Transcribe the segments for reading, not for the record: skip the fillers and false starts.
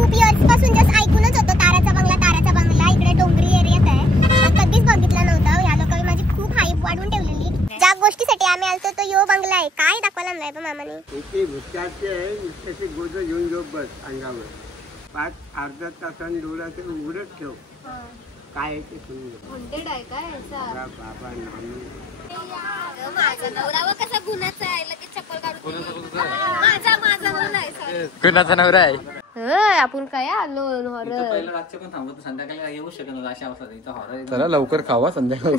खूप इयर्स पासून जस्ट ऐकूनच होतो ताराचा बंगला इकडे डोंगरी एरियात आहे. कधीच बघितलं नव्हतं. या लोकांनी माझी खूप हाईप वाढवून ठेवलेली. ज्या गोष्टीसाठी आम्ही आलतो तो यो बंगला आहे. काय दाखवायला नाही पण मामाने इथे भुताचे नुसते गोद घेऊन जो बस अंगावर 5 अर्धा तासांनी डोळ्याचे उघडच ठेव. काय आहे ते सुंदर आहे काय बाबा नामी माझा नवरा कसा गुन्हाचा आहे. लगेच चप्पल काढून माझा नवरा आहे. कुणाचा नवरा आहे? आपण काय आलो पहिलं रातचे पण थांबत संध्याकाळी येऊ शकत नव्हतं अशा अवस्था. चला लवकर खावा संध्याकाळी.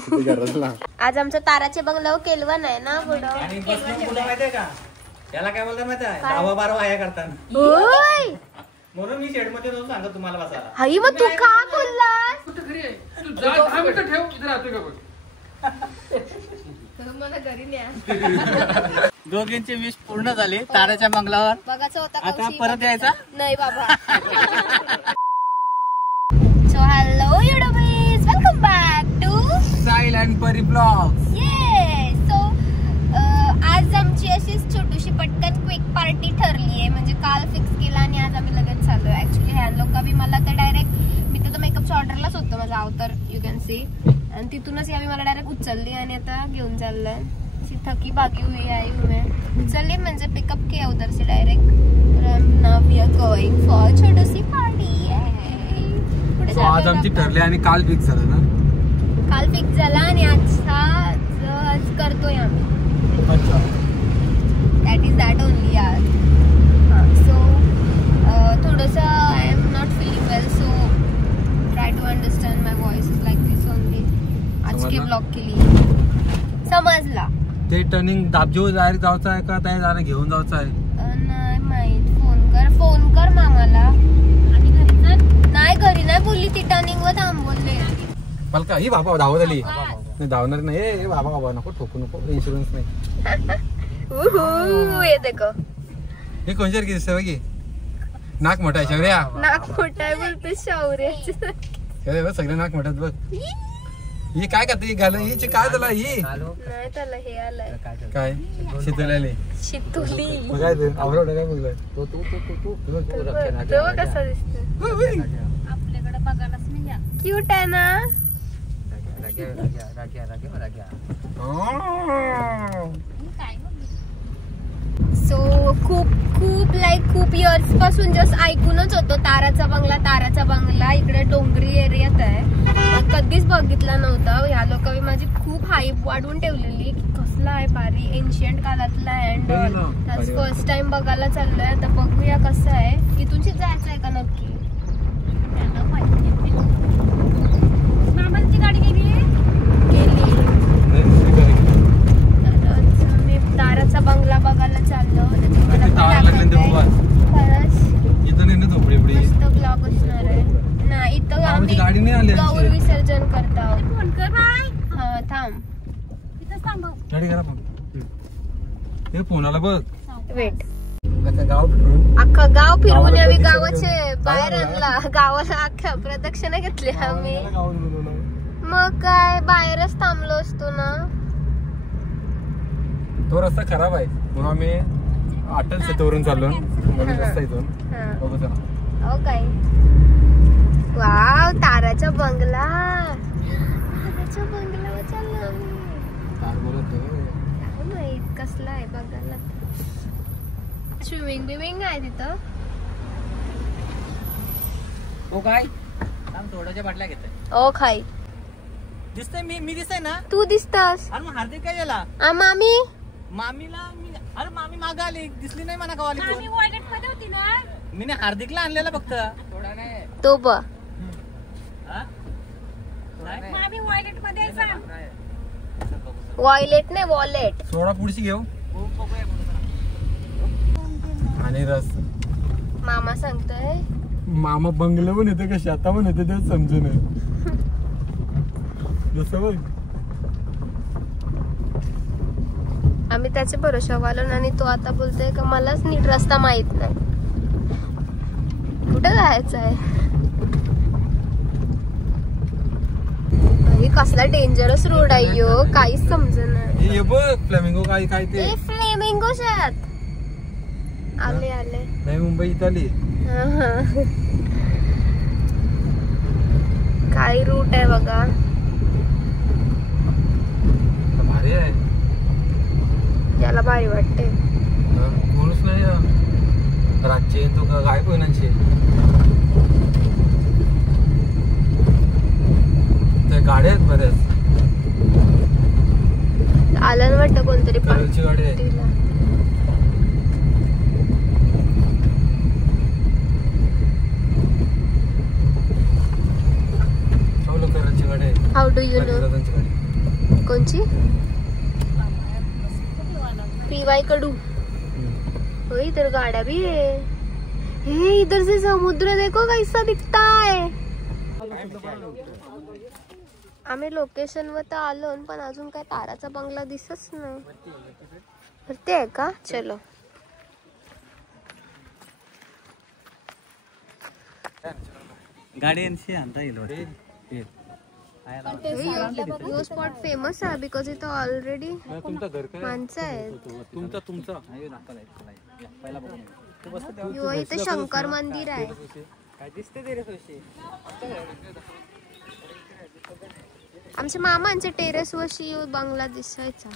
आज आमचं ताराचे बंगला केलवण आहे ना पुढं. माहितीये का याला काय बोलतात माहिती आहे? 10-12 वाया करतात. होय म्हणून मी शेड मध्ये जाऊन सांगतो तुम्हाला बसायला. हाई मग तू का बोललास? कुठं घरी आहे? तू जा 10 मिनिटं ठेव. इथे राहतोय का बघ. मला घरी न्या. दोघींची विश पूर्ण झाली ताराच्या बंगल्यावर. बघायचं होता आता परत यायचा नाही बाबा. So hello YouTubers, welcome back to Sahil and Pari vlogs. ये सो आज आमची अशीच छोटीशी पटकन क्विक पार्टी ठरली आहे. म्हणजे काल फिक्स केला आणि आज आम्ही लगेच चाललोय. ऍक्च्युली ह्या लोक बी मला तर डायरेक्ट मी तर मेकअपच्या ऑर्डरलाच होतो माझा अवतार यू कॅन सी. आणि तिथूनच यावी मला डायरेक्ट उचलली आणि आता घेऊन चाललंय. थकी भागी हुई आई हूँ मैं. उचलली म्हणजे पिकअप किया उधर से direct. Now we are going for छोटीशी पार्टी. आज आमची ठरली आणि काल फिक्स झालं ना. काल फिक्स झाला आणि आज करतोय आम्ही. दॅट इज दॅट ओनली यार. सो थोडंसं I am not feeling well so try to understand my voice is like this only. आज के ब्लॉग के लिए समजला. ते टर्निंग दाबजो डायरेक्ट जायचं आहे का त्या जाणं घेऊन जायचं आहे? नाही माहित. फोन कर मामाला. आणि घरी नाही बोलली ती. टर्निंग वर थांब बोलले. मला ही बाबा धावत आली. धावणार नाही. ए बाबा नको ठोकू नको. इन्शुरन्स नाही. ये देखो हे कोणच्या की दिसतं की नाक मोठा आहे. शौर्या नाक मोठा आहे बोलते. शौर्याचं सगळे नाक मोठ्यात बघ. ही काय करते घाल हिची काय झाला ही नाही त्याला हे आलंय काय शितुली शितुली काय ते आवरड काय बोललाय तो कसा दिसतो आपल्याकडे बघायलाच नाही. क्यूट आहे ना. सो खूप इयर्स पासून जस्ट ऐकूनच होतो ताराचा बंगला इकडे डोंगरी एरियात आहे. कधीच बघितलं नव्हतं. ह्या लोकांनी माझी खूप हाईप वाढवून ठेवलेली की कसला आहे भारी एन्शियंट काळातला अँड ऑल. फर्स्ट टाइम बघायला चाललोय. आता बघूया कसं आहे. इथूनच जायचं आहे का नक्की? मामाची गाडी गेली. मी ताराचा बंगला बघायला चाललो. मस्त ब्लॉग असणार आहे ना. इथं आम्ही गौर विसर्जन करतो. हा थांब हे फोनाला बघ. वेट अख्खं गाव फिरवून आम्ही गावाचे बाहेर आणला. गावाला अख्ख्या प्रदक्षिणा घेतली आम्ही. मग काय बाहेरच थांबलो असतो ना. तो रस्ता खराब आहे म्हणून आम्ही अटल सेतूवरून चाललो. रस्ता इथून बघू चला. हो काय वाव ताराचा बंगल्यावर चाललो आम्ही. काय माहित कसला आहे बघायला. स्विमिंग आहे तिथं. हो काय थोड्याच्या बाटल्या घेतोय. ओ खाई दिसतंय मी दिसतंय ना. तू दिसतास. अरे मग हार्दिक काय झाला? मामीला अरे मामी मागे आली दिसली नाही मला कवाली. मामी वॉयलेट मध्ये होती ना. मी हार्दिकला आणलेला फक्त थोडा नाही तो बघ. मामी वॉयलेट मध्ये वॉयलेट नाही वॉलेट. सोडा पुढची घेऊ आणि रस. मामा सांगतोय मामा बंगला पण येते का शेता पण येते ते समजू नये. जसं बघ आम्ही त्याचे भरोशावर आलो आणि तो आता बोलतोय का मलाच नीट रस्ता माहित नाही. कुठं जायचं आहे? कसला डेंजरस रोड आहे यो. काहीच समजणार. हे बघ फ्लेमिंगो काय काय ते फ्लेमिंगो शात आले नाही मुंबई इथं आली. बाय रूट आहे बघा. भारी आहे. याला भारी वाटते. कोणच नाही रातचे तू काय कोणाची गाड्या आहेत बऱ्याच. आलं वाटतं कोणतरी कलरची गाडी आहे. कलरची गाडी आहे. How do you know? कोणची? PY कडू. हो इधर गाड्या भी है. हे इधर से समुद्र देखो कैसा दिखता है. आम्ही लोकेशन वर तर आलो पण अजून काय ताराचा बंगला दिसच नाही. ते आहे का? चलो. गाडी आणता येईल. यो स्पॉट फेमस आहे बिकॉज इथं ऑलरेडी माणसं आहेत. इथे शंकर मंदिर आहे. आमच्या मामांच्या टेरेस वरशी बंगला दिसायचा.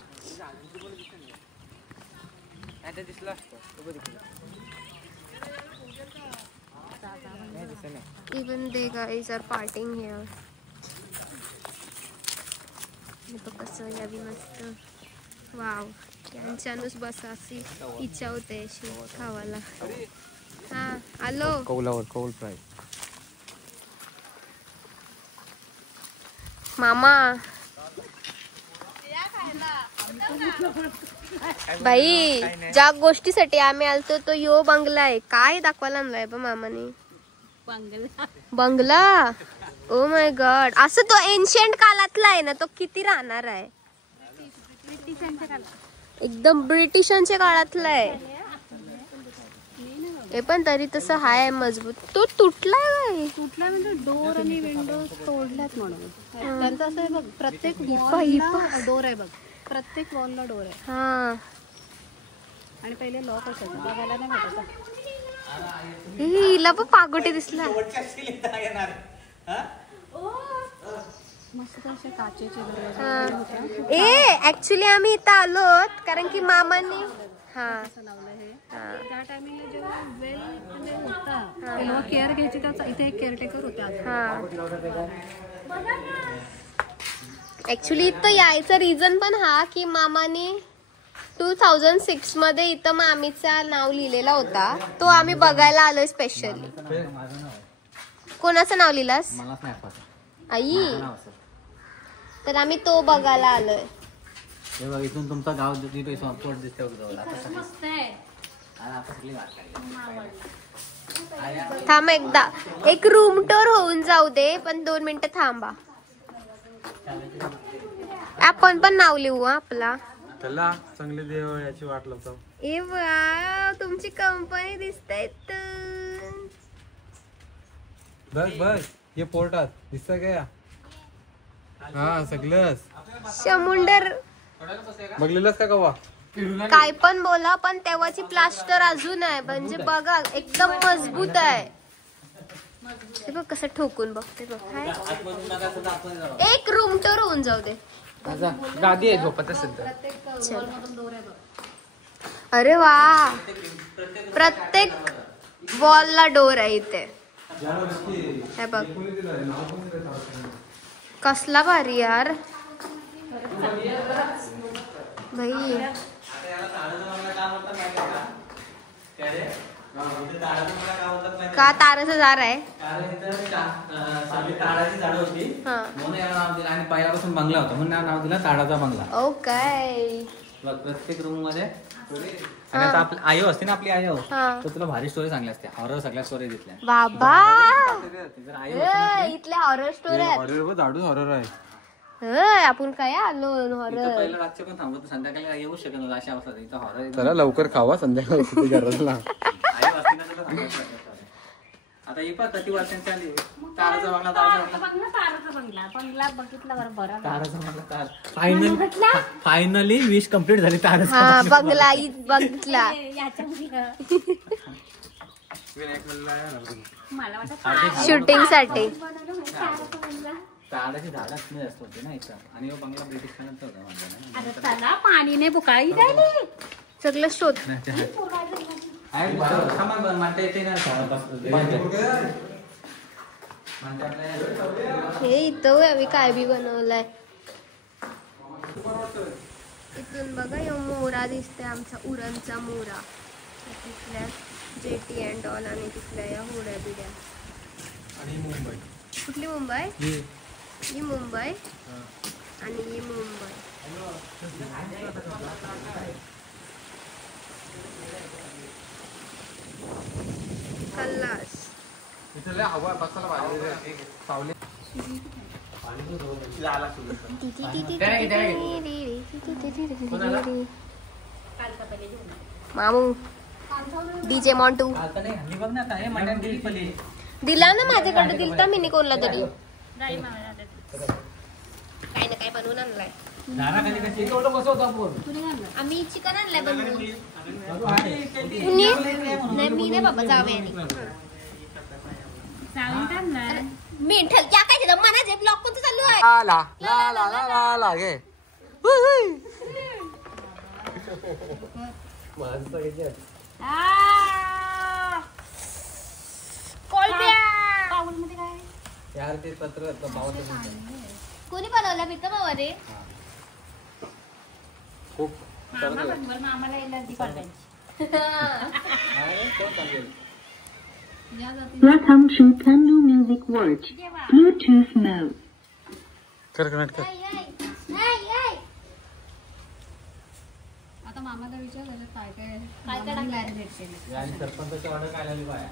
Even they guys are partying here. कसं यावी मस्त. वाव यांच्यानुस बसासी इच्छा होते अशी खावाला. हा आलो. कौलावर कौल फ्राय. मामा बाई ज्या गोष्टीसाठी आम्ही आलतो तो यो बंगला आहे. काय दाखवायला आणलाय बा मामाने? बंगला. ओ माय गॉड. असं तो एन्शियंट काळातला आहे ना. तो किती राहणार आहे? एकदम ब्रिटिशांच्या काळातला आहे. हे पण तरी तसं हाय मजबूत. तो तुटलाय. तुटला म्हणजे डोर आणि विंडोज तोडल्यात म्हणून. त्यांचं असं आहे बघ, प्रत्येक वॉलला डोर आहे बघ. प्रत्येक वॉलला डोर आहे. हा आणि पहिले लॉक असायचं, बघायला नाही भेटायचं. हिला पण पागोटे दिसला. मस्त असे काचेचे दरवाजे. ऍक्च्युली आम्ही इथं आलो कारण की मामांनी लावलं हे. त्या टायमिंगला जेव्हा वेल म्हणजे होता तेव्हा केअर घ्यायची. त्याचा इथे एक केअरटेकर होता. ऍक्च्युली इथं यायचं रिझन पण हा की मामाने 2006 मध्ये इथं मामीचा नाव लिहिलेला होता. तो आम्ही बघायला आलोय स्पेशली. कोणाचं नाव लिहिलास? आई. तर आम्ही तो बघायला आलोय. इथून तुमचा गाव दिसते. थांब एकदा एक रूम टूर होऊन जाऊ दे पण 2 मिनिटं थांबा. आपण पण नाव लिहू आपला. चला चांगले देव याची वाट लावतो. ए वा तुमची कंपनी दिसते. बघ बघ हे पोर्टात दिसत काय? हा सगळंच समुंदर बघलेलंच का कवा? काय पण बोला पण तेव्हाची प्लास्टर अजून आहे. म्हणजे बघा एकदम मजबूत आहे. ते बघ कसं ठोकून बघते बघ. एक रूम टूर होऊन जाऊ दे. गादी आहे झोपत असेल. अरे वा प्रत्येक वॉलला डोर आहे इथे. हे बघ कसला भारी यार भाई. का ताराचं झाड आहे? ताडाची झाड होती म्हणून याला नाव दिलं. आणि पहिल्यापासून बंगला होता म्हणून नाव दिलं ताडाचा बंगला. ओके. प्रत्येक रूम मध्ये. आणि आता आपली आई असते ना, आपली आई हो, तर तुला भारी स्टोरी सांगली असते. हॉरर सगळ्या स्टोरी घेतल्या बाबा. इथल्या हॉरर स्टोरी झाडू हॉरर आहे. आपण काय आलो हॉरर. पहिलं रातचे पण थांबत संध्याकाळी येऊ शकत नव्हतं अशी अवस्था. इथं हॉरर. चला लवकर खावा संध्याकाळी गरजला. आता ही पण 30 वर्षांची आली. ताराचा बंगला फायनली विश कम्प्लीट झाली. ताराचा बंगला बघितला. मला वाटतं शूटिंग साठी ताडाची झाडच नाही जास्त होते ना इथं. आणि हो बंगला ब्रिटिश काळात होता माझा. अरे चला पाणी नाही बुकाळी राहिली. सगळं शोध. म्हणता येते ना हे इथं आम्ही काय बी बनवलंय. इथून बघा यो मोरा दिसते आमचा उरणचा मोरा. तिथल्या जेटी अँड ऑल आणि तिथल्या या होड्या बिड्या. आणि मुंबई. कुठली मुंबई? ही मुंबई आणि ही मुंबई. कल्लास. इथले हवा बसायला पाहिजे. सावली. मामू डीजे मॉन्टू बघ ना काय मंडळ दिली पली दिला ना माझ्याकडे दिलता मी कोणला तरी काय ना काय बनवून आणलाय. आम्ही चिकन आणलाय बनवून. नाही मी नाही बाबा जावे मी ठेल या काय तिथं मनाचे ब्लॉक कोणतं चालू आहे. ला ला ला ला ला ला गे. यार ते पत्र कोणी बनवलं मित्र बाबा रे. खूप आम्हाला एलर्जी पडायची. Welcome to Kandu Music Watch. Bluetooth mode. कर कनेक्ट कर. आता मामाला विचारलं काय काय काय मॅरिनेट केलं. आणि सरपंचाची ऑर्डर काय आली बाया.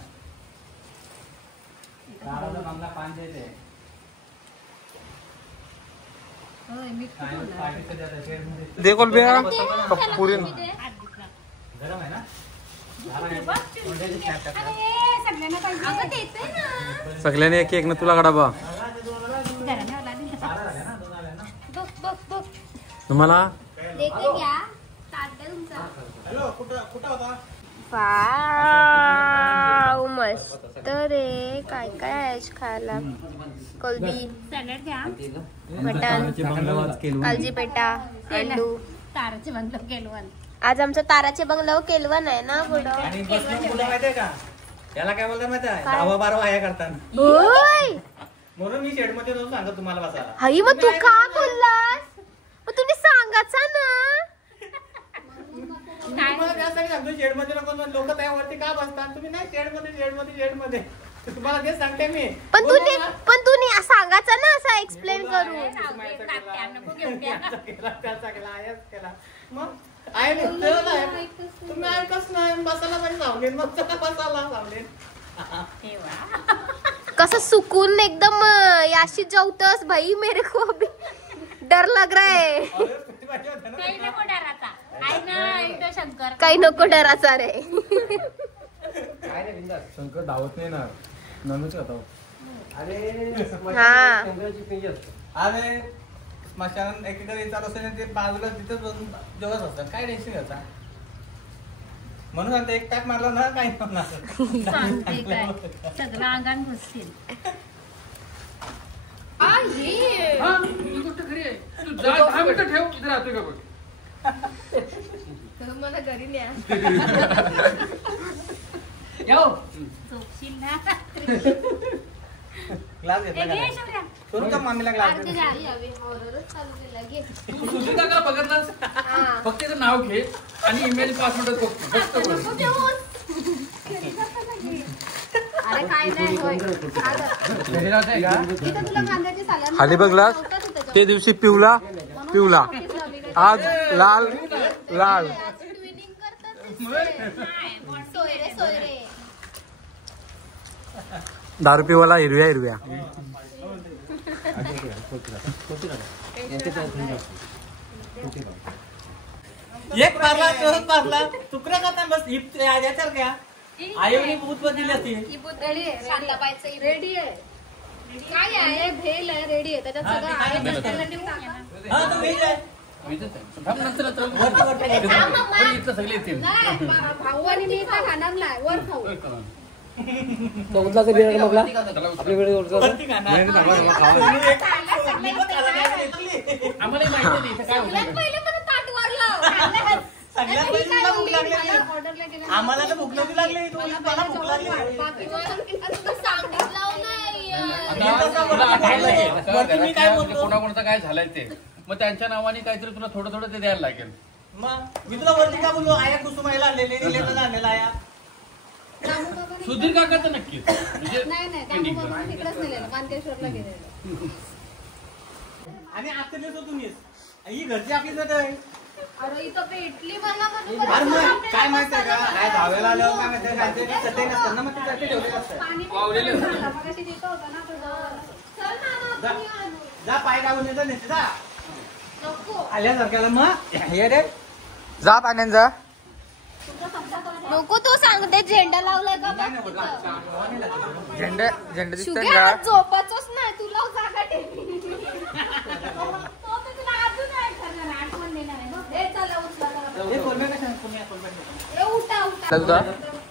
गावाला मामला पान देते. होय मी पार्टीचं द्या शेअरमध्ये. देखोल बिया पुरी गरम आहे ना. सगळ्यांनी एक एक ना तुला काढा बा. तुम्हाला मस्त रे. काय काय आहे खायला. कोलबी सॅलड घ्या. मटन कालजी पेटा अंडू. ताराचे बंगलो केलवन. आज आमचं ताराचे बंगलो केलवन आहे ना पुढं. आणि मुस्लिम मुलं माहितीये का याला काय बोलतात माहिती आहे. 10-12 आया करतात. होय म्हणून मी शेड मध्ये जाऊन सांगतो तुम्हाला बसायला. हाई मग तू का बोललास. मग तुम्ही सांगायचा ना. तुम्हाला त्यासाठी सांगतो शेड मध्ये लोक त्यावरती का बसतात. तुम्ही नाही शेड मध्ये तुम्हाला तेच सांगते मी. पण तुम्ही सांगायचा ना असं एक्सप्लेन करू. मग आहे तुम्ही ऐकच नाही. बसायला पाहिजे लावलेन मग बसायला लावलेन. कसं सुकून एकदम याशी जवतस भाई. मेरे को भी डर लग रहा है. काही नको डराचा रे. शंकर धावत नाही ना. ननूच खाता. हा अरे स्मशान एकेकडे चालू असेल ते बाजूला तिथेच बसून जेवत असतात. काय टेन्शन घ्यायचा. म्हणून आता एक टाक मारला ना काही होणार. सगळं अंगान घुसतील. मला घरी न्या. झोपशील ना. ग्लास घेतला करू का मामीला ग्लास बघितलं फक्त नाव घे आणि ईमेल पासवर्ड खाली बघ ग्लास. ते दिवशी पिवला आज लाल लाल. दारू पिवाला हिरव्या एक पारला तोच पारला तुकडा खाता बस याच्यावर घ्या. आयोनी भूत दिली असती. रेडी आहे. काय आहे भेल आहे रेडी आहे त्याच्यात सगळं आहे. हा तो व्हेज आहे. सगळे येतील. भाऊ आणि मी काय खाणार नाही वर खाऊ. आपल्या वेळेवर आम्हाला माहिती नाही काय होतं. पहिले मला ताट वर लाव. सगळ्यात पहिली तुला भूक लागली नाही. आम्हाला तर भूक नव्हती लागली. मला भूक लागली. कोणाकोणाचं काय झालंय ते मग त्यांच्या नावाने काहीतरी तुला थोडं थोडं ते द्यायला लागेल. मग मी तुला वरती का बोललो आया कुसुमाईला आणलेले रिलेटला आणलेला आया. सुधीर काकाचं नक्की म्हणजे नाही दामोबाबांना तिकडेच नेलेलं, मानकेश्वरला गेलेलं. आणि आता नेतो तुम्हीच ही घरची आपली जात आहे. अरे इथं भेटली मला म्हणून अरे मग काय माहिती आहे का काय धावेला आल्यावर काय माहिती आहे काय चटई नसतं ना मग ते चटई ठेवलेलं असतं. मगाशी तिथं होता ना तुझं. चल ना आपण आणू. जा पाय दाबून येतं नेते जा नको आल्यासारख्याला मग हे रे जा पाण्यात जा. नको तू सांगते झेंडा लावलाय का बघ तिथं. झेंडा झेंडा दिसतोय शुगे का? आज झोपाचोच नाही तुला जागा ठेवली. तो तर तुला अजून नाही करणार, आठवण देणार आहे. ए, चला उचला, चला. हे कोलमे कशा कोलमे ए, उठा तुझा?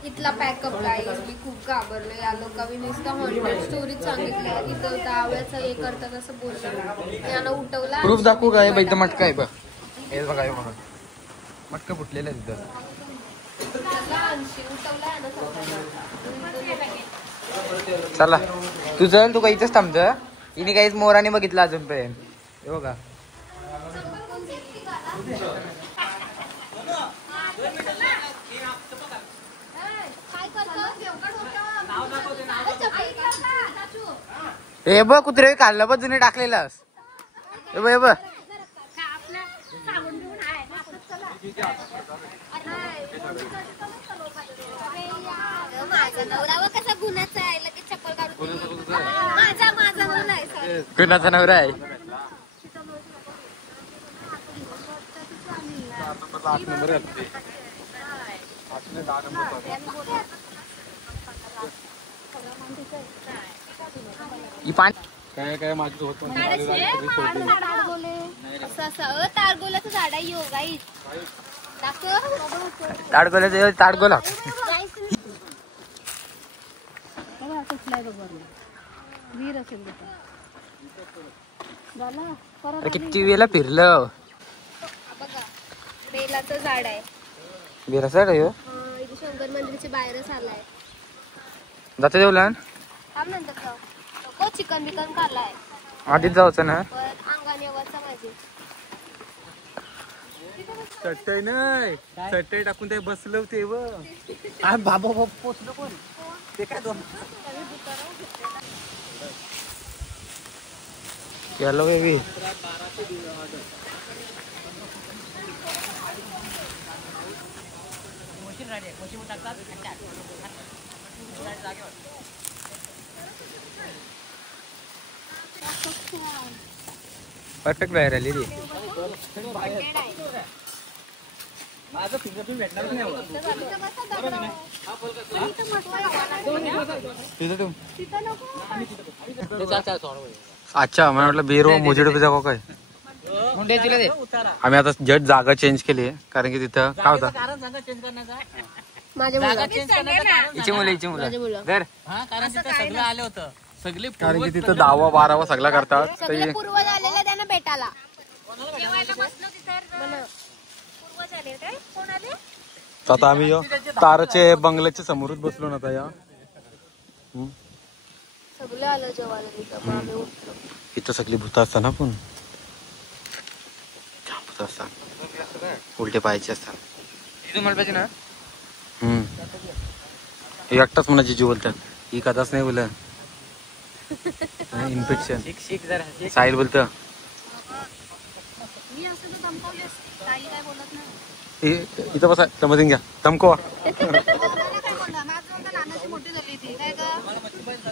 इथला पॅकअप गाईज मी खूप घाबरले. या लोकांनी नुसतं हॉन्टेड स्टोरी सांगितल्या. इथं दाव्याचं हे करतात असं बोललं. यानं उठवला. प्रूफ दाखवू काय बाई? इथं मटका आहे बघ. हे बघा हे बघा मटका फुटलेलं आहे तिथं. चला तू चल, तू काही इथंच थांबत. हिने काहीच मोराने बघितलं अजूनपर्यंत. हे बघा हे बघ कुत्रे खाल्लं बघ जुने टाकलेलंस. हे बघ हे बघ माझा नवरा कसा गुन्हाचा आहे, लगेच चप्पल काढून माझा नवरा आहे. कुणाचा नवरा आहे? काय काय माझं होत ताडगोलाचं झाड आहे योगा ताडगोला ताडगोला वीर असेल झाला परत अरे किती वेळेला फिरलं. बघा बेलाचं झाड आहे. बिरासाड आहे इथे शंकर मंदिरच्या बाहेरच आलाय. जाते जेवलं थांब नंतर खाऊ. नको चिकन बिकन खाल्लाय. आधीच जायचं ना. परत अंगाने वरचा माझी चटई नाही चटई टाकून ते बसलं होते बाबा पोचलं कोण ते काय दोन केलं बेबी. परफेक्ट बाहेर आली ती. माझं फिंगरप्रिंट भेटणारच नाही. अच्छा मला वाटलं बेरो मोजेडो पिझ्झा को काय. आम्ही आता जस्ट जागा चेंज केली आहे कारण की तिथं काय होता कारण जागा चेंज करण्याचा माझ्या हिची मुलं तर कारण तिथं सगळं आलं होतं सगळे कारण की तिथं 10वा 12वा सगळा करतात. सगळे पूर्वज आलेला त्यांना भेटायला. आता आम्ही ताराचे बंगल्याच्या समोरच बसलो ना आता या. सगळे आलं जेवायला तिथं. मग आम्ही उठलो. इथं सगळी भूत असतात ना पण भूत असतात उलटे पायाचे असतात. पाहिजे ना एकटाच म्हणा जिजू बोलतात. ही कदाच नाही बोल इन्फेक्शन साहिल बोलत. इथं बसा तमदीन घ्या तमको. मोठी झाली ती काय का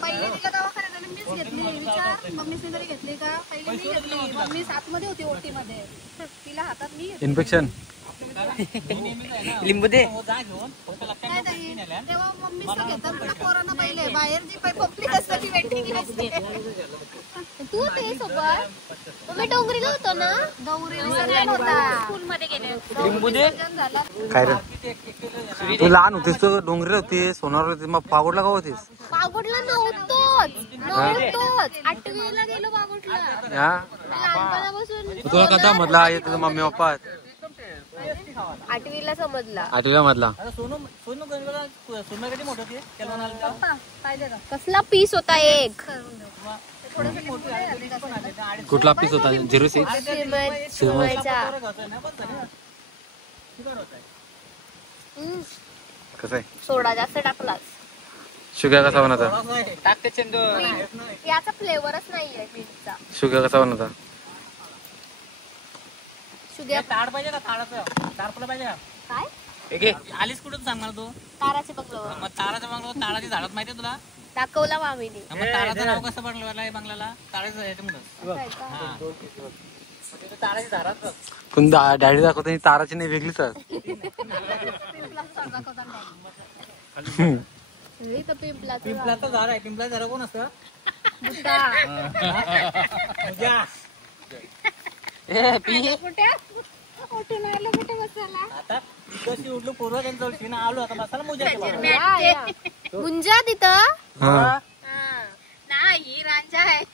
पहिले तिला दवाखान्यात मीच घेतली. विचार मम्मीने तरी घेतली का? पहिले मी घेतली. मम्मी 7 मध्ये होती ओटी मध्ये. तिला हातात मी इन्फेक्शन लिंबू दे. तेव्हा मम्मीच घेतात कोरोना पहिले बाहेर जी पब्लिक असते ती वेटिंग असते. तू ते सोबत मी डोंगरीला होतो ना. गौरी विसर्जन होता. स्कूल मध्ये गेले. काय रे तू लहान होतीस तू डोंगरे होतीस सोनार होतीस मग पागोडला का होतीस? पागोटला नव्हतोच 8वीला गेलो पागोटला. लहानपणापासून तुला कसा मधला आहे तुझा मम्मी पप्पा 8वीला समजला. 8वीला मधला कसला पीस होता एक कुठला पीस होता 06 शिवायचा. कसं आहे सोडा जास्त टाकलाच. शुगर कसा बनवता? याचा फ्लेवरच नाहीये मिल्कचा. शुगर कसा बनवता? शुगर ताड पाहिजे ना ताडाचं ताडपलं पाहिजे का काय आलीस कुठं सांग मला तू ताराचे बंगलो मग ताराचं बंगलो ताडाची झाडात माहितीये तुला दाखवला मामीने. मग ताराचं नाव कसं पडलं बंगल्याला ताडाचं याच्यामुळं ताडाची झाडात पण डॅडी दाखवता ताराची नाही वेगळीच आहे. पिंपलाचं झाड आहे पिंपलाचं झाड कोण असतं आता कशी उठलो पूर्व त्यांचं आलो आता बसायला मुंजा तिथं हा. नाही रांजा आहे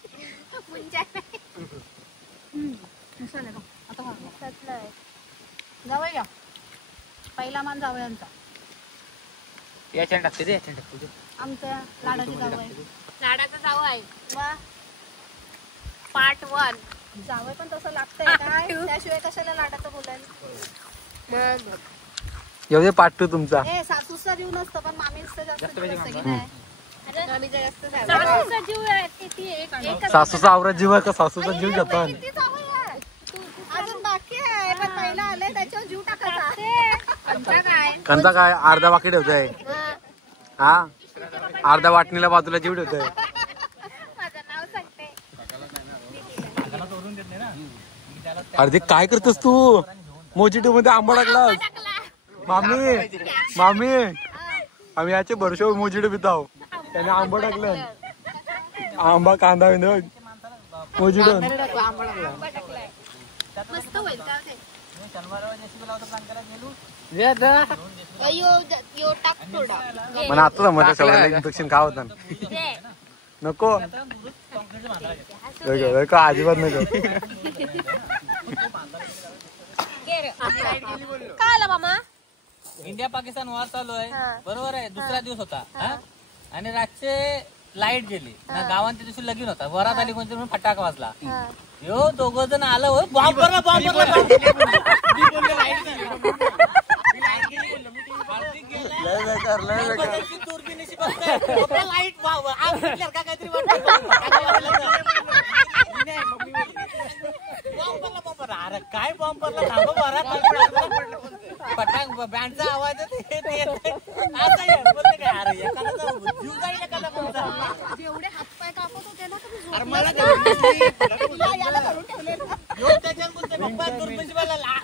मुंजा जावई घ्या पहिला मान जावयांचा याच्याने टाकते ते याच्याने टाकते आमच्या लाडाची जावई लाडाचा जाऊ आहे पार्ट 1. जावई पण तसं लागतंय काय त्याशिवाय कशाला लाडाचं बोलायला. मग येऊ दे पार्ट 2 तुमचा. ए सासूचा जीव नसतो पण मामीचा जास्त जीव असतं की नाही. मामीचा जास्त झाला. सासूचा जीव आहे किती एक सासूचा आवरा जीव आहे का सासूचा जीव घेतात? किती जावई आहे अजून बाकी आहे पण पहिला आले त्याच्यावर जीव टाकायचा काय. कंचा काय अर्धा बाकी ठेवतोय हा अर्धा वाटणीला बाजूला जीव ठेवतोय. माझं नाव सांगते. हार्दिक काय करतोस तू? मोजिटो मध्ये आंबा टाकलास? मामी मामी आम्ही याचे भरशो मोजिटो पिताव त्याने आंबा टाकलं आंबा कांदा मोजिटो मस्त होईल का ते? यो टाक थोडा. मला आता जमत सगळ्याला इन्फेक्शन का होतं नको का अजिबात नको. काय आला मामा? इंडिया पाकिस्तान वॉर चालू आहे बरोबर आहे दुसरा दिवस होता आणि रातचे लाईट गेली ना गावात त्या दिवशी लगीन होता वरात आली कोणती म्हणून फटाका वाजला यो दोघ जण आलं हो बॉम्ब भरला लाईट काहीतरी अरे काय बॉम्ब पडला पटांग बँडचा आवाज जेवढे हातपाय कापत होते ना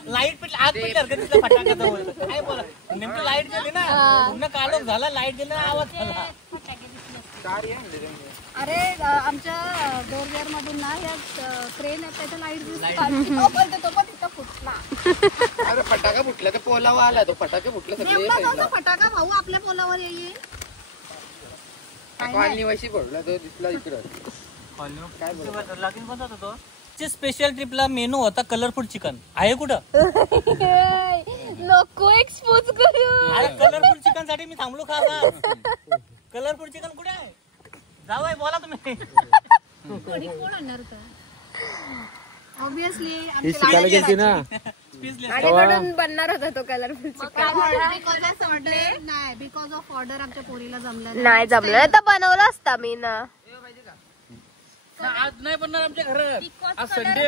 लाईट पेटली आग पेटली फटाक्याचा काय बोला नेमकी लाईट गेली ना पूर्ण कालोख झाला लाईट गेली आवाज झाला. अरे आमच्या डोरवेअर मधून ना या ट्रेन आहे त्याच्या लाईट तो पण तिथं फुटला. अरे फटाका फुटला तर पोलावा आला तो फटाके फुटले नेमका फटाका भाऊ आपल्या पोलावर येईल निवासी पडला तो दिसला इकडं लगीन कोणता होता तो स्पेशल ट्रिपला मेनू होता कलरफुल चिकन आहे कुठं नको एक्सपोज करू. अरे कलरफुल चिकन साठी मी थांबलो का कलरफुल चिकन कुठे आहे जावई बोला तुम्ही कोण आणणार ऑब्विसली ही शिकायला गेलती ना माझ्याकडून बनणार होता तो colourful chicken. Because of order आमच्या पोरीला जमलं नाही जमलं तर बनवलं असता मी ना. आज नाही बनणार आमच्या घरात आज संडे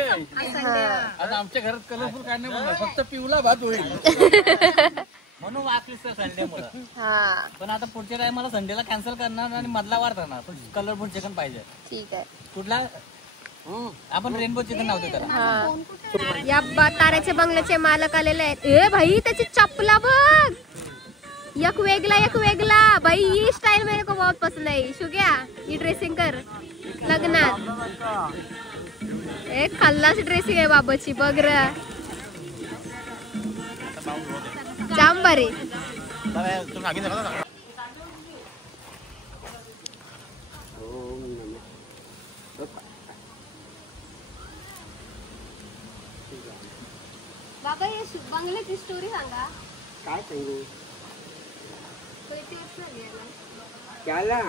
आज आमच्या घरात कलरफुल काय नाही बनणार फक्त पिवला भात होईल म्हणून वाचलीस संडे मुळे पण आता पुढच्या टायमाला संडेला कॅन्सल करणार आणि मधला वार करणार पण कलरफुल चिकन पाहिजे. ठीक आहे. कुठला आपण रेनबो चिकन नाव करा. या ताऱ्याच्या बंगल्याचे मालक आलेले आहेत. ए भाई त्याची चपला बघ एक वेगला भाई ही स्टाइल मेरे को बहुत पसंद है. शुग्या ही ड्रेसिंग कर लग्नात. एक खल्लास ड्रेसिंग आहे बाबाची बघ र जाम भारी. ओम नमः. बाबा हे बंगल्याची स्टोरी सांगा. काय सांगू किती वर्ष झाली याला? त्याला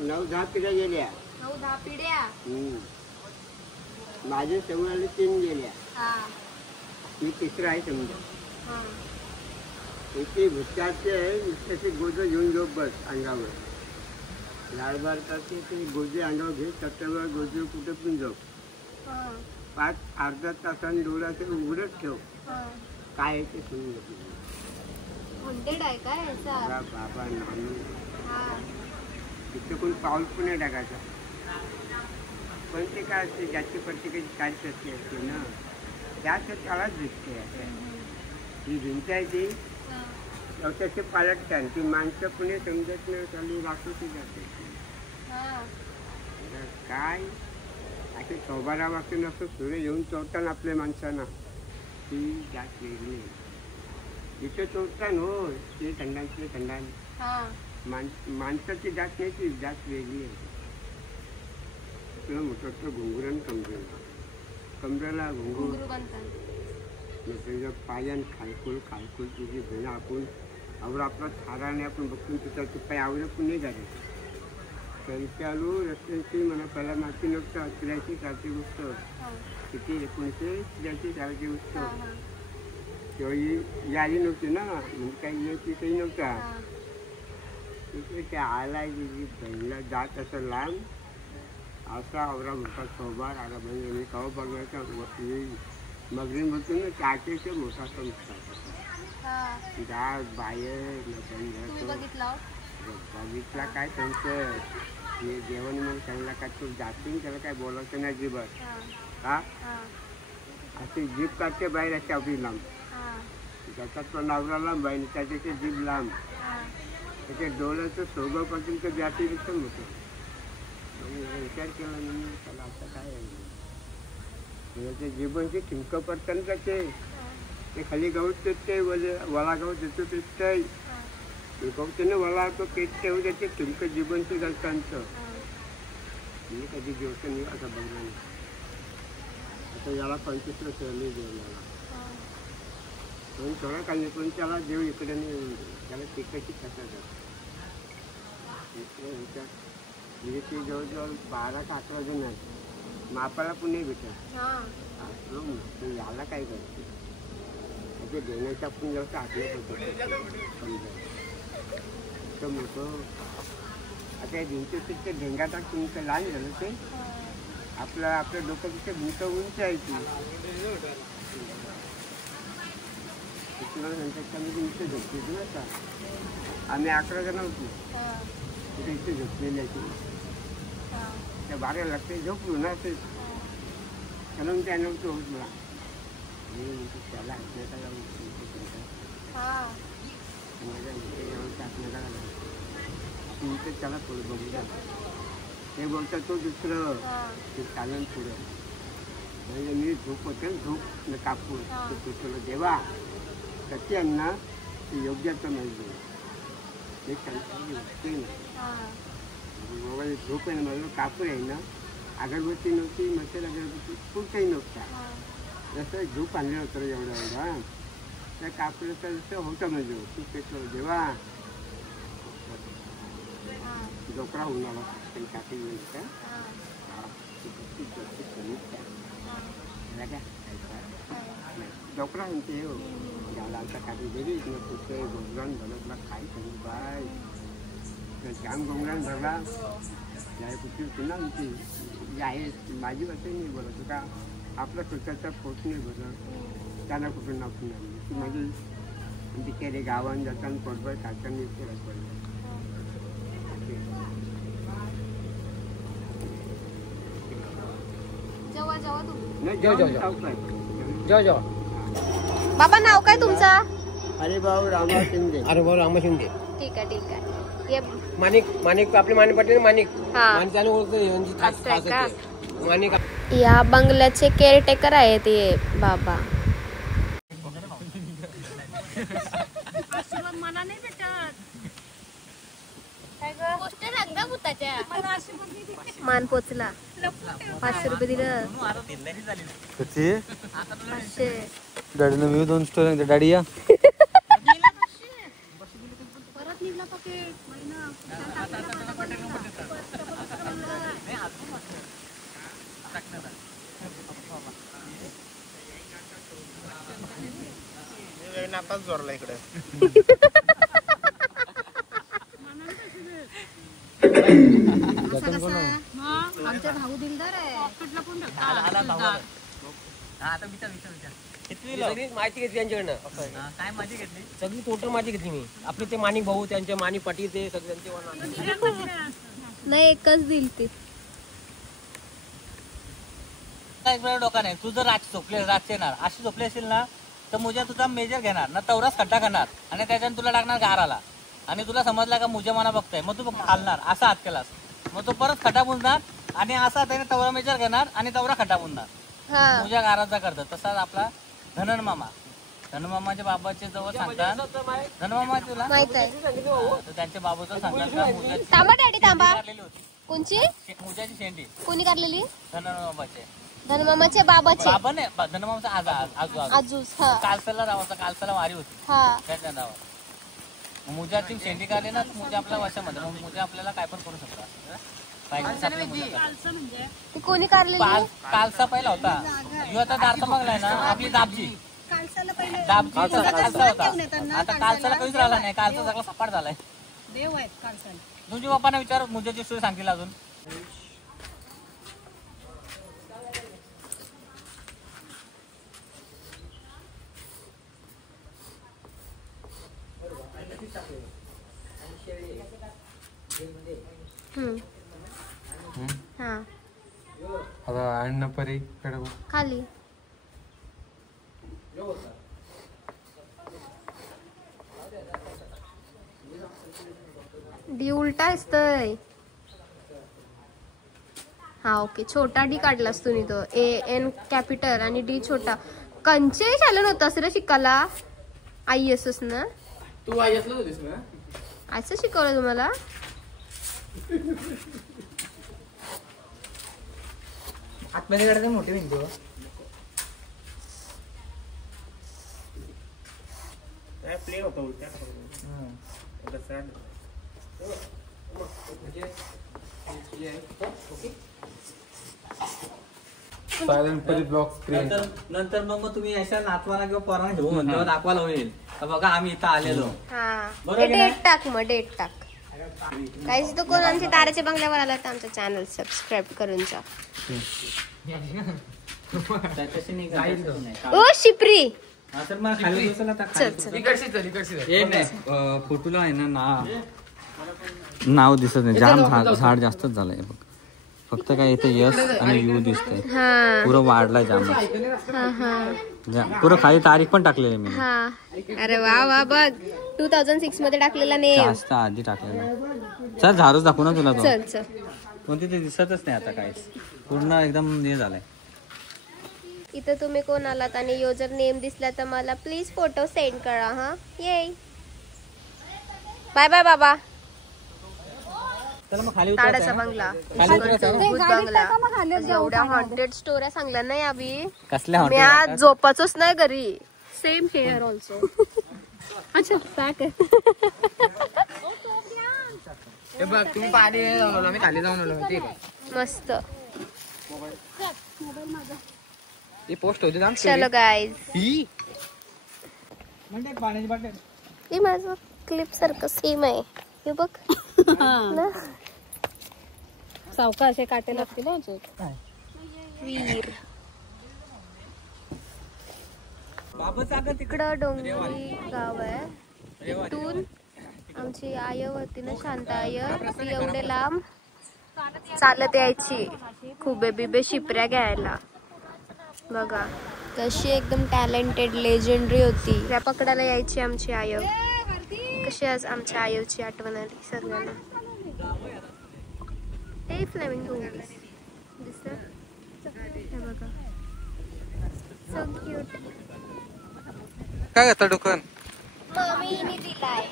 9-10 पिढ्या गेल्या. 9-10 पिढ्या. माझ्या समोर 3 गेल्या. हा मी तिसरा आहे समजा. हा इथे भुसकाचे आहे तसे गोजं घेऊन जाऊ बस अंगावर. लाडबार करते ते गोजे अंगावर घे तत्त्यावर गोजे कुठं पण जाऊ. हा 5 अर्धा तासाने डोळ्याचं उघडच ठेव. हा काय आहे ते समजत हॉन्टेड आहे काय याचा? बाबा नानू हा तिथे कोण पाऊल पण नाही टाकायचा. पण ते काय असते ज्याची प्रत्येकाची काय शक्ती असते ना त्याच त्यालाच दिसते. ही भिंत आहे ती त्याचे पालटतात ती माणसं पुणे समजत नाही चालू राखूची जाते. हा काय असे 14 वाजून असं सूर्य येऊन चोरताना आपल्या माणसांना ती जात वेगळी आहे. जिथे चोरतान हो ते थंडांतले थंडान हा माणसाची जात नाही ती जात वेगळी आहे. तुला मोठं घुंगुरण कमरेला घुंगूर घुंगरू बनतात. त्याच्या पायान खालखोल तुझी बहीण आपण आवड आपला थाराने आपण बघून तुझ्या पाय आवड पण नाही झाले. तरी चालू रस्त्याची मला पहिला माहिती नव्हतं. 83 सालची गोष्ट. किती 1983 सालची गोष्ट. तेव्हा ही आली नव्हती ना म्हणजे काही येत काही नव्हता. तिथे त्या आला बहिणीला जात असं लांब असा आवरा मोठा सोबार आला बहिणी मी कवा बघायचा मगरीन बोलतो ना त्याचे मोठा जात बाहेर बघितला काय त्यांचं हे जेवण म्हणून त्यांना काय तू जातील त्याला काय बोलायचं नाही जीभत. हा असे जीभ काढते बाहेर असे आपली लांब त्याच्यात तो नवरा लांब बाहेर त्याच्याचे जीभ लांब त्याच्या डोळ्याचं सोबतपासून तर जाती दिसून होतं. विचार केला मी त्याला आता काय आहे जीवनचे ठिमकं पडताना ते खाली गवत पेटते वला गवत देतो पेटतंय ना वला तो पेटते हो त्याचे ठिमकं जीवनचे घालतांचं. मी कधी जेवतो नाही असं बघणार नाही. आता याला 25 वर्ष नाही जेवणाला पण थोडा काही पण त्याला जेव इकडे नाही त्याला तिकडची कसा जात म्हणजे ते जवळजवळ 12 का 11 जण आहेत. मापाला पण नाही भेटत. याला काय करते त्याचे देण्याचं आपण जवळ आठवत होतो मोठं. आता भिंत ते ढेंगाटा तुमचं लहान झालं ते आपलं डोकं तिथे भिंत उंच आहे ती नंतर इथे झोपली ना आता आम्ही 11 जण होतो तिथे इथे झोपलेली आहे. त्या 12 लागते झोपलो ना ते म्हणून त्या नव्हतं होत मला. त्याला त्याला थोडं बघू ते बोलतात तो दुसरं ते चालन पुढं म्हणजे मी झोप होते झोप कापून तुला देवा कशी अन्न ते योग्याचं नाही ते सांगते ना झोप आहे ना माझं कापूर आहे ना अगरबत्ती नव्हती मसाला अगरबत्ती कुठंही नव्हता. जसं झोप आणलं होतं एवढा त्या कापलं तर जसं होतं म्हणजे तू पेटलं जेव्हा डोकरा होऊन आला कापी का डोकरा म्हणते हो याला आमचा कापी गेलीच ना कुठे गोंगरान भरला काय करू बाय जाम गोंगरान भरला या कुठे होती ना आमची आहे माझी असं नाही बोलत का आपला स्वतःचा फोट नाही बरं त्यांना कुठून नापून आणली ती माझी बिचारे गावात जाताना पोटभर खाताना इथे पडलं. बाबा नाव काय तुमचं? अरे भाऊ रामा शिंदे. अरे भाऊ रामा शिंदे. ठीक आहे ठीक आहे. ये माणिक आपले माने पाटील माणिक माणिक या बंगल्याचे केअरटेकर आहेत हे बाबा. गोष्ट सांग ना भूताच्या. मान पोचला 500 रुपये दिलं. 500. डॅडीनं मी 2 स्टोरी डॅडी या परत निघला पकेट महिना. नाताच जोरला इकडे. आमच्या भाऊ दिलदार आहे. माहिती घेतली त्यांच्याकडनं. काय माहिती घेतली? सगळी टोटल माहिती घेतली मी. आपले ते माणिक भाऊ, त्यांचे माणिक पाटील, ते सगळ्यांचे नाही एकच दिल ती. एक वेळा डोका नाही. तू जर रातचे येणार अशी झोपली असेल ना तर मुजा तुझा मेजर घेणार ना, तेवढाच खड्डा करणार आणि त्याच्यानं तुला टाकणार गाराला आणि तुला समजला का मुजा मला बघताय, मग तू हालणार असा हात केलास, मग तो परत खड्डा बुंजणार आणि असा त्याने तवरा मेजर घेणार आणि तवरा खड्डा बुंजणार. मुजा गाराचा करतात. तसाच आपला धनमामाच्या बाबाचे जवळ सांगतात. धनमामा तुला माहित आहे. तर त्यांच्या बाबूचं सांगतात का मुजाची थांबा डॅडी थांबा. काढलेली होती. कोणची? मुजाची शेंडी कोणी काढलेली? धनमामाचे धनमामाच्या बाबाचे. बाबा नाही, धनमामाचा आजू आजूस. हा कालसाला रावाचा कालसाला वारी होती हा. त्याच्या नावावर. मुजाची शेंडी काढली ना, मुजा आपल्या वशामध्ये, मग मुजा आपल्याला काय पण करू शकतो. ती कोणी काढलेली? कालसा पहिला होता, ह्यो आता दारचा बघलाय ना आपली दाबजी. दाबजीचा कालसा होता, आता कालसाला कधीच राहिला नाही. कालसा सगळा सपाट झालाय. देव आहेत कालसा. तुमच्या बाप्पांना विचार, मुजाची स्टोरी सांगतील अजून. अण्णा परी खाली डी उलटा असतय. हा ओके. छोटा डी काढलास तुम्ही तो. AN कॅपिटल आणि डी छोटा. कंचे चालू नव्हतं रे शिकायला. IAS ना. तू IAS होतीस ना. असं शिकवलं तुम्हाला? आतमध्ये काढते मोठी भिंती. प्ले होतो नंतर मग तुम्ही अशा नातवाला किंवा पोरांना घेऊन म्हणतो दाखवायला होईल बघा आम्ही इथं आलेलो. डेट टाक मग डेट टाक. काहीच तो कोण आमच्या ताराच्या बंगल्यावर आला तर आमचं चॅनल सबस्क्राईब करून जा. ओ शिप्री फोटोला आहे ना नाव दिसत नाही. जाम झाड जास्तच झालंय बघ. फक्त काय इथे यस आणि यू दिसतंय. पुरं वाढलाय जाम. पुरं खाली तारीख पण टाकलेली मी. अरे वा वा बघ 2006 मध्ये टाकलेला नाही. जास्त आधी टाकलेला. चल झाडच दाखवू ना तुला. चल चल. कोणती ते दिसतच नाही आता काहीच. पूर्ण एकदम हे झालंय. इथं तुम्ही कोण आलात आणि युजर नेम दिसला तर मला प्लीज फोटो सेंड करा. हा ये बाय बाय बाबा. ताडाचा बंगला, बंगला. एवढ्या हॉन्टेड स्टोऱ्या सांगल्या नाही अभि. मी आज झोपाचोच नाही घरी. Same hair also. अच्छा पॅक आहे. बघ तुम्ही पाणी मी खाली जाऊन आलो. मस्त. पोस्ट होती ना. चलो गाईज. हे माझं क्लिप सारखं सेम आहे. हे बघ ना. सावका असे काटे लागतील. वीर तिकडं डोंगरी गाव आहे. तिथून आमची आय होती ना शांता आय, ती एवढे लांब चालत यायची खुबे बिबे शिपऱ्या घ्यायला. बघा कशी एकदम टॅलेंटेड लेजेंडरी होती. त्या पकडायला यायची आमची आय. कशी आज आमच्या आईची आठवण आली सगळ्यांना. हे फ्लेमिंगो दिसतं हे बघा. So cute. काय घेता दुकान? मम्मीने दिलाय.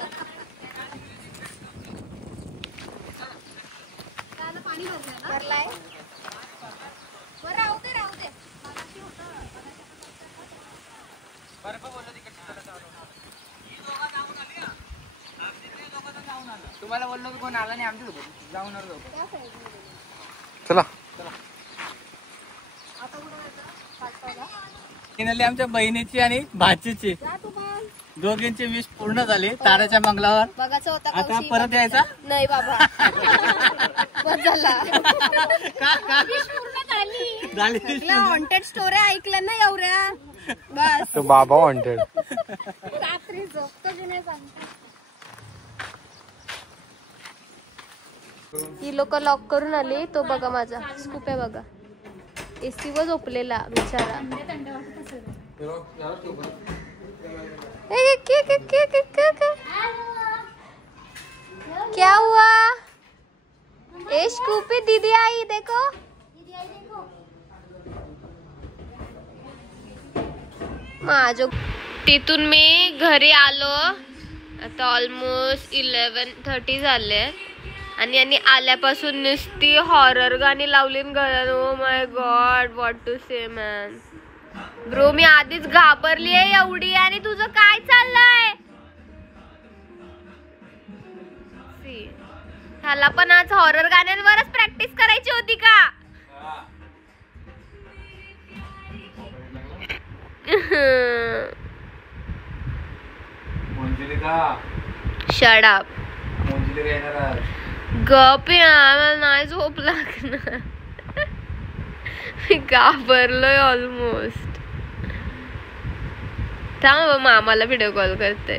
भरलाय. बरं, राहू दे. तुम्हाला बोललो की कोण आला नाही आमच्या सोबत जाऊन चला. फायनली आमच्या बहिणीची आणि भाचीची दोघींची विश पूर्ण झाली ताऱ्याच्या बंगल्यावर. बघायचं होतं आता परत यायचा नाही बाबा. बस झाला. झाली. हॉन्टेड स्टोरी ऐकल्या ना एवढ्या. बस तो बाबा वॉन्टेड. रात्री झोपतो की नाही सांगतो. ही लोक लॉक करून आली. तो बघा माझा स्कूप आहे बघा. एसी वर झोपलेला बिचारा. क्या हुआ? ए स्कूपी दीदी आई देखो. माझं तिथून मी घरी आलो. आता ऑलमोस्ट 11:30 झाले आणि यांनी आल्यापासून नुसती हॉरर गाणी लावली घरात. Oh my god, what to say man. Bro मी आधीच घाबरली आहे एवढी आणि तुझं काय चाललंय? ह्याला पण आज हॉरर गाण्यांवरच प्रॅक्टिस करायची होती का? Shut up. गप यार, नाही झोप लागणार. मी घाबरलोय ऑलमोस्ट. थांब मामाला व्हिडिओ कॉल करते.